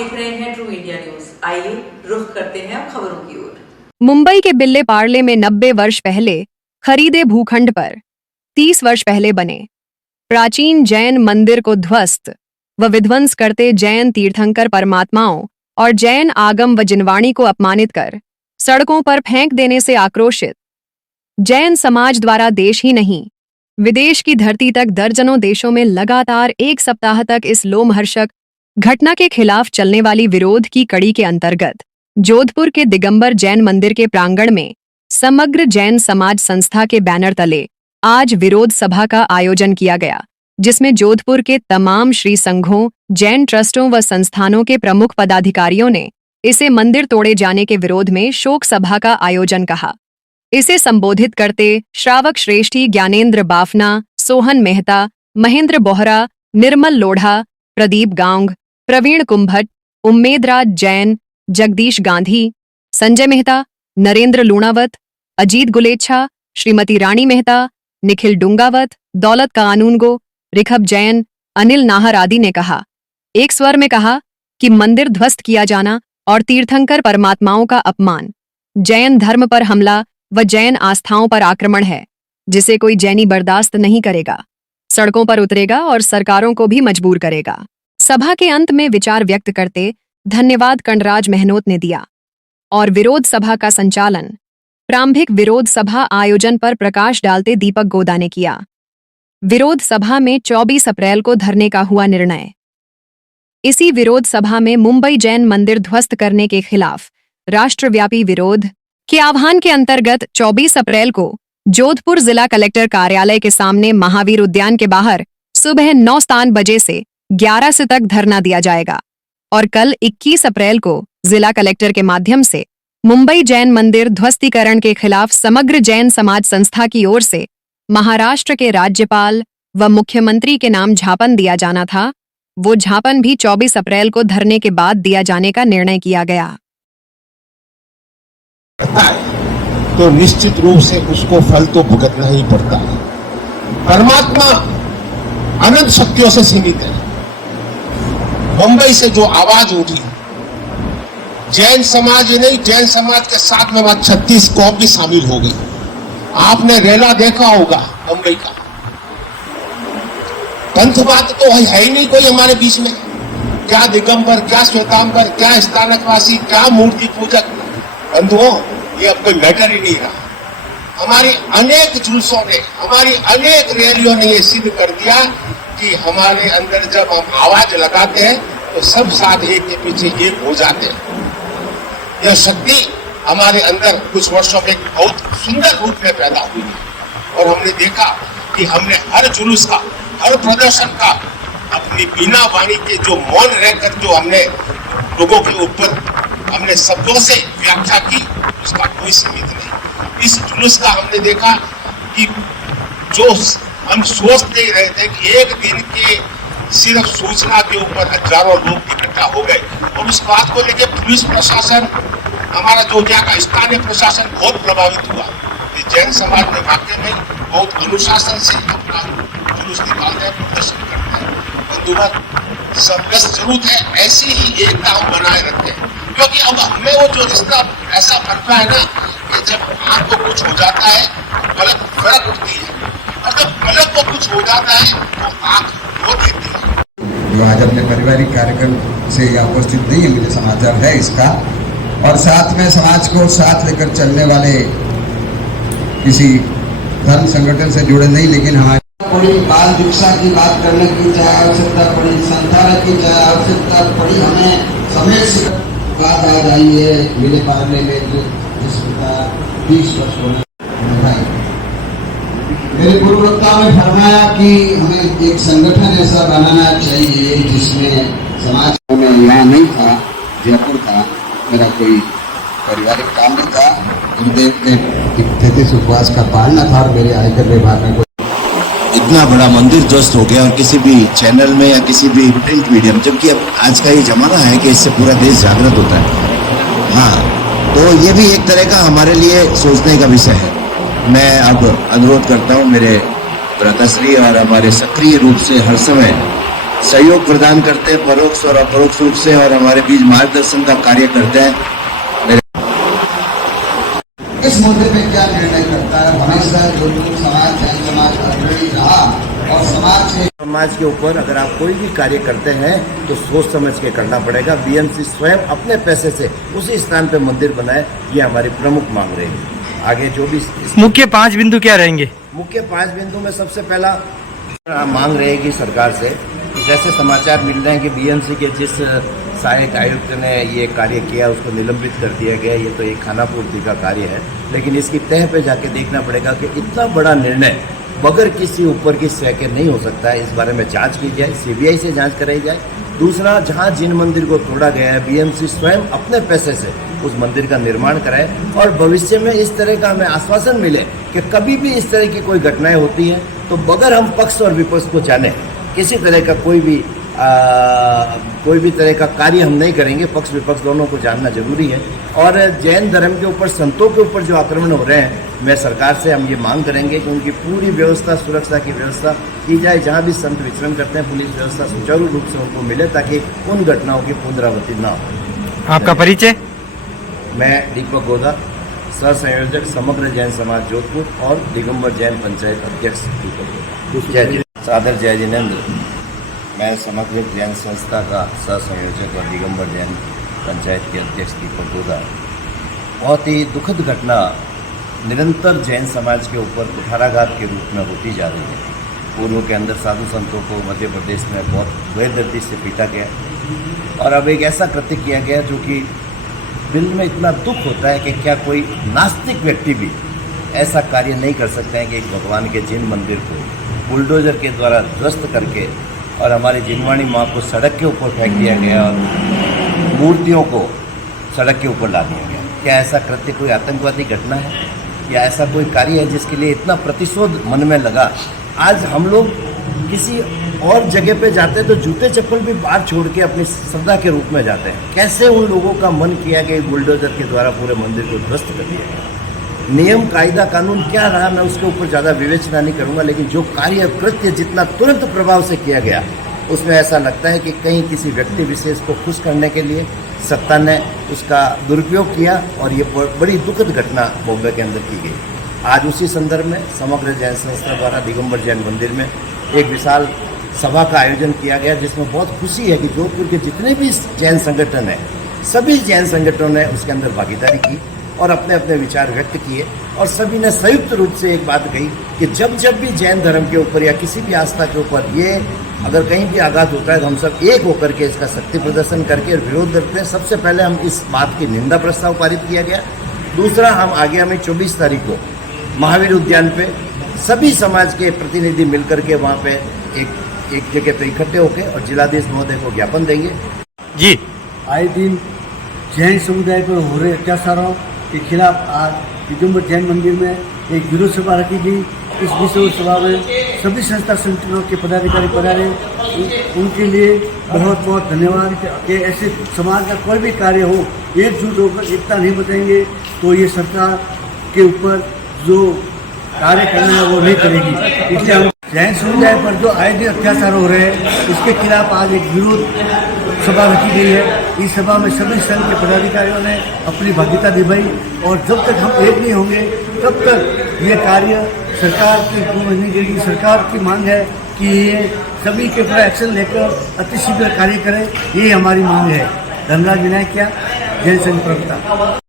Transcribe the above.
देख रहे हैं ट्रू इंडिया न्यूज। आइए रुख करते हैं अब खबरों की ओर। मुंबई के बिल्ले पार्ले में 90 वर्ष पहले खरीदे भूखंड पर 30 वर्ष पहले बने प्राचीन जैन मंदिर को ध्वस्त व विध्वंस करते जैन तीर्थंकर परमात्माओं और जैन आगम व जिनवाणी को अपमानित कर सड़कों पर फेंक देने से आक्रोशित जैन समाज द्वारा देश ही नहीं विदेश की धरती तक दर्जनों देशों में लगातार एक सप्ताह तक इस लोमहर्षक घटना के खिलाफ चलने वाली विरोध की कड़ी के अंतर्गत जोधपुर के दिगंबर जैन मंदिर के प्रांगण में समग्र जैन समाज संस्था के बैनर तले आज विरोध सभा का आयोजन किया गया, जिसमें जोधपुर के तमाम श्री संघों, जैन ट्रस्टों व संस्थानों के प्रमुख पदाधिकारियों ने इसे मंदिर तोड़े जाने के विरोध में शोक सभा का आयोजन कहा। इसे संबोधित करते श्रावक श्रेष्ठी ज्ञानेंद्र बाफना, सोहन मेहता, महेंद्र बोहरा, निर्मल लोढ़ा, प्रदीप गांग, प्रवीण कुंभट, उम्मेदराज जैन, जगदीश गांधी, संजय मेहता, नरेंद्र लूणावत, अजीत गुलेच्छा, श्रीमती रानी मेहता, निखिल डुंगावत, दौलत कानूनगो, रिखब जैन, अनिल नाहर आदि ने कहा, एक स्वर में कहा कि मंदिर ध्वस्त किया जाना और तीर्थंकर परमात्माओं का अपमान, जैन धर्म पर हमला व जैन आस्थाओं पर आक्रमण है, जिसे कोई जैनी बर्दाश्त नहीं करेगा, सड़कों पर उतरेगा और सरकारों को भी मजबूर करेगा। सभा के अंत में विचार व्यक्त करते धन्यवाद कणराज मेहनोत ने दिया और विरोध सभा का संचालन प्रारंभिक विरोध सभा आयोजन पर प्रकाश डालते दीपक गोदा ने किया। विरोध सभा में 24 अप्रैल को धरने का हुआ निर्णय। इसी विरोध सभा में मुंबई जैन मंदिर ध्वस्त करने के खिलाफ राष्ट्रव्यापी विरोध के आह्वान के अंतर्गत 24 अप्रैल को जोधपुर जिला कलेक्टर कार्यालय के सामने महावीर उद्यान के बाहर सुबह 9 बजे से 11 से तक धरना दिया जाएगा और कल 21 अप्रैल को जिला कलेक्टर के माध्यम से मुंबई जैन मंदिर ध्वस्तीकरण के खिलाफ समग्र जैन समाज संस्था की ओर से महाराष्ट्र के राज्यपाल व मुख्यमंत्री के नाम ज्ञापन दिया जाना था, वो ज्ञापन भी 24 अप्रैल को धरने के बाद दिया जाने का निर्णय किया गया। तो निश्चित रूप से उसको फल तो भुगतना ही पड़ता है। परमात्मा अनंत शक्तियों से सीमित है। मुंबई से जो आवाज उठी, जैन समाज ही नहीं, जैन समाज के साथ में 36 कौम भी शामिल हो गई। आपने रेला देखा होगा मुंबई का। पंथवाद तो है ही नहीं कोई हमारे बीच में। क्या दिगंबर, क्या श्वेतांबर, क्या स्थानकवासी, क्या मूर्ति पूजक। बंधुओं, ये अब कोई मैटर ही नहीं रहा। हमारी अनेक जुलूसों ने, हमारी अनेक रैलियों ने ये सिद्ध कर दिया कि हमारे अंदर जब हम आवाज लगाते हैं तो सब साथ एक के पीछे एक हो जाते हैं। यह शक्ति हमारे अंदर कुछ वर्षों में बहुत सुंदर रूप में पैदा हुई है और हमने देखा कि हमने हर जुलूस का, हर प्रदर्शन का अपनी बिना वाणी के जो मौन रहकर जो हमने लोगों के ऊपर हमने शब्दों से व्याख्या की, उसका कोई सीमित नहीं। इस जुलूस का हमने देखा कि जो हम सोच नहीं रहे थे कि एक दिन के सिर्फ सूचना के ऊपर हजारों लोग इकट्ठा हो गए और उस बात को लेकर पुलिस प्रशासन, हमारा जो यहाँ का स्थानीय प्रशासन बहुत प्रभावित हुआ। जैन समाज ने वाकई में बहुत अनुशासन से अपना जुलूस निकालते हैं, प्रदर्शन करते हैं। बंधुगण, सब जरूरत है ऐसी ही एकता हम बनाए रखते हैं, क्योंकि अब हमें वो जो रिश्ता ऐसा बनता है ना कि जब आँख को कुछ हो जाता है पलक फड़क उठती है और जब पलक को कुछ हो जाता है तो आँख रो देती है। जो आज अपने पारिवारिक कार्यक्रम से उपस्थित नहीं है, मुझे समाचार है इसका, और साथ में समाज को साथ लेकर चलने वाले किसी धर्म संगठन से जुड़े नहीं, लेकिन हमारे पड़ी बाल भिक्षा की बात करने की चाहे आवश्यकता पड़ी, संस्थान की चाहे आवश्यकता पड़ी, हमें समय से बात आ रही है मेरे पार्ले में जो जिस प्रकार 20 वर्ष होने मेरे पूर्व वक्ता में फरमाया कि हमें एक संगठन ऐसा बनाना चाहिए जिसमें समाज में यहाँ नहीं था, जयपुर था, मेरा कोई पारिवारिक काम नहीं था, गुरुदेव के 33 उपवास का पालना था और मेरे आयकर विभाग में इतना बड़ा मंदिर ध्वस्त हो गया और किसी भी चैनल में या किसी भी प्रिंट मीडियम, जबकि अब आज का ये जमाना है कि इससे पूरा देश जागृत होता है। हाँ, तो ये भी एक तरह का हमारे लिए सोचने का विषय है। मैं अब अनुरोध करता हूँ मेरे भ्राताश्री और हमारे सक्रिय रूप से हर समय सहयोग प्रदान करते हैं परोक्ष और अपरोक्ष रूप से, और हमारे बीच मार्गदर्शन का कार्य करते हैं। इस मुद्दे पे क्या निर्णय करता है? हमेशा जोधपुर समाज, जैन समाज अग्रणी रहा और समाज के ऊपर अगर आप कोई भी कार्य करते हैं तो सोच समझ के करना पड़ेगा। बीएमसी स्वयं अपने पैसे से उसी स्थान पे मंदिर बनाए, ये हमारी प्रमुख मांग रहेगी। आगे जो भी मुख्य 5 बिंदु क्या रहेंगे? मुख्य 5 बिंदु में सबसे पहला मांग रहेगी सरकार से, जैसे समाचार मिल रहे हैं कि बीएमसी के जिस सहायक आयुक्त ने ये कार्य किया उसको निलंबित कर दिया गया। ये तो एक खाना पूर्ति का कार्य है, लेकिन इसकी तह पे जाके देखना पड़ेगा कि इतना बड़ा निर्णय बगैर किसी ऊपर की सह के नहीं हो सकता है। इस बारे में जांच की जाए, सीबीआई से जांच कराई जाए। दूसरा, जहां जिन मंदिर को तोड़ा गया है बीएमसी स्वयं अपने पैसे से उस मंदिर का निर्माण कराए, और भविष्य में इस तरह का हमें आश्वासन मिले कि कभी भी इस तरह की कोई घटनाएं होती हैं तो बगैर हम पक्ष और विपक्ष को जाने किसी तरह का कोई भी तरह का कार्य हम नहीं करेंगे। पक्ष विपक्ष दोनों को जानना जरूरी है। और जैन धर्म के ऊपर, संतों के ऊपर जो आक्रमण हो रहे हैं, मैं सरकार से हम ये मांग करेंगे कि उनकी पूरी व्यवस्था, सुरक्षा की व्यवस्था की जाए। जहाँ भी संत विचरण करते हैं पुलिस व्यवस्था सुचारू रूप से उनको मिले ताकि उन घटनाओं की पुनरावृत्ति न हो। आपका परिचय? मैं दीपक गोदा, सह संयोजक समग्र जैन समाज जोधपुर और दिगंबर जैन पंचायत अध्यक्ष दीपक गोदा। जय जी। सादर जय जिनेन्द्र। मैं समग्र जैन संस्था का सह संयोजक और दिगंबर जैन पंचायत के अध्यक्ष दीपक गोदा। बहुत ही दुखद घटना निरंतर जैन समाज के ऊपर कुठाराघात के रूप में होती जा रही है। पूर्व के अंदर साधु संतों को मध्य प्रदेश में बहुत बेदर्दी से पीटा गया, और अब एक ऐसा कृत्य किया गया जो कि दिल में इतना दुख होता है कि क्या कोई नास्तिक व्यक्ति भी ऐसा कार्य नहीं कर सकते हैं कि एक भगवान के जिन मंदिर को बुलडोजर के द्वारा ध्वस्त करके और हमारी जिनवाणी माँ को सड़क के ऊपर फेंक दिया गया और मूर्तियों को सड़क के ऊपर ला दिया गया। क्या ऐसा कृत्य कोई आतंकवादी घटना है या ऐसा कोई कार्य है जिसके लिए इतना प्रतिशोध मन में लगा? आज हम लोग किसी और जगह पे जाते हैं तो जूते चप्पल भी बाहर छोड़ के अपनी श्रद्धा के रूप में जाते हैं। कैसे उन लोगों का मन किया गया बुलडोजर के द्वारा पूरे मंदिर को ध्वस्त कर दिया गया? नियम, कायदा, कानून क्या रहा, मैं उसके ऊपर ज़्यादा विवेचना नहीं करूँगा, लेकिन जो कार्य कृत्य जितना तुरंत प्रभाव से किया गया उसमें ऐसा लगता है कि कहीं किसी व्यक्ति विशेष को खुश करने के लिए सत्ता ने उसका दुरुपयोग किया, और ये बड़ी दुखद घटना बॉम्बे के अंदर की गई। आज उसी संदर्भ में समग्र जैन संस्था द्वारा दिगंबर जैन मंदिर में एक विशाल सभा का आयोजन किया गया, जिसमें बहुत खुशी है कि जोधपुर के जितने भी जैन संगठन हैं, सभी जैन संगठनों ने उसके अंदर भागीदारी की और अपने अपने विचार व्यक्त किए, और सभी ने संयुक्त रूप से एक बात कही कि जब जब भी जैन धर्म के ऊपर या किसी भी आस्था के ऊपर ये अगर कहीं भी आघात होता है तो हम सब एक होकर के इसका शक्ति प्रदर्शन करके विरोध करते हैं। सबसे पहले हम इस बात की निंदा प्रस्ताव पारित किया गया। दूसरा, हम आगे हमें 24 तारीख को महावीर उद्यान पे सभी समाज के प्रतिनिधि मिलकर के वहाँ पे एक जगह पे इकट्ठे होकर और जिलाधीश महोदय को ज्ञापन देंगे। जी। आए दिन जैन समुदाय पर हो रहे अत्याचारों के खिलाफ आज दिगंबर जैन मंदिर में एक विरोध सभा रखी गई। इस विरोध सभा में सभी संस्था संगठनों के पदाधिकारी पधारे। उनके लिए बहुत बहुत धन्यवाद कि ऐसे समाज का कोई भी कार्य हो एकजुट होकर एकता नहीं बताएंगे तो ये सरकार के ऊपर जो कार्य करना है वो नहीं करेगी। इसलिए हम जैन समुदाय पर जो आए दिन अत्याचार हो रहे हैं इसके खिलाफ आज एक विरोध सभा रखी गई है। इस सभा में सभी संघ के पदाधिकारियों ने अपनी भागीदारी निभाई, और जब तक हम एक नहीं होंगे तब तक ये कार्य सरकार की पूर्ण नहीं करेगी। सरकार की मांग है कि ये सभी के ऊपर एक्शन लेकर अतिशीघ्र कार्य करें, ये हमारी मांग है। धनराज विनायक क्या, जैन संघ प्रवक्ता।